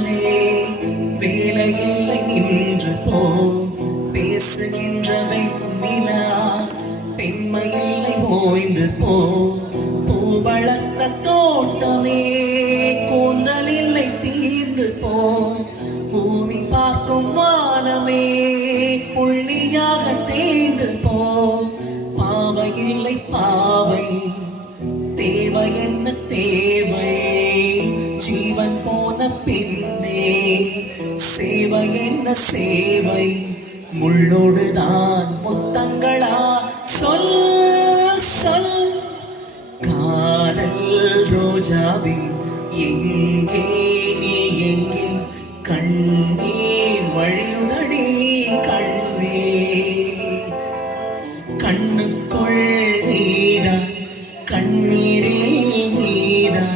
தென்றலே வேலையில்லை நின்று போ பேசுகின்ற வெண்ணிலா பெண்மையில்லை ஓய்ந்து போ பூ வளர்த்த தோட்டமே கூந்தலில்லை தீர்ந்து போ பூமி பார்க்கும் வானமே புள்ளியாக தேர்ந்து போ பாவையில்லை பாவை தேவை என்ன தேவை ஜீவன் போன பின்னே சேவை என்ன சேவை முள்ளோடுதான் முத்தங்களா சொல் சொல் காதல் ரோஜாவே எங்கே நீ எங்கே கண்ணீர் வழியுதடி கண்ணே கண்ணுக்குள் நீதான் கண்ணீரில் நீதான்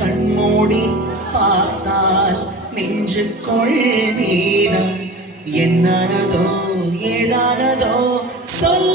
கண்மூடி பார்த்தால் நெஞ்சுக்குள் நீதான் என்னானதோ ஏதானதோ சொல்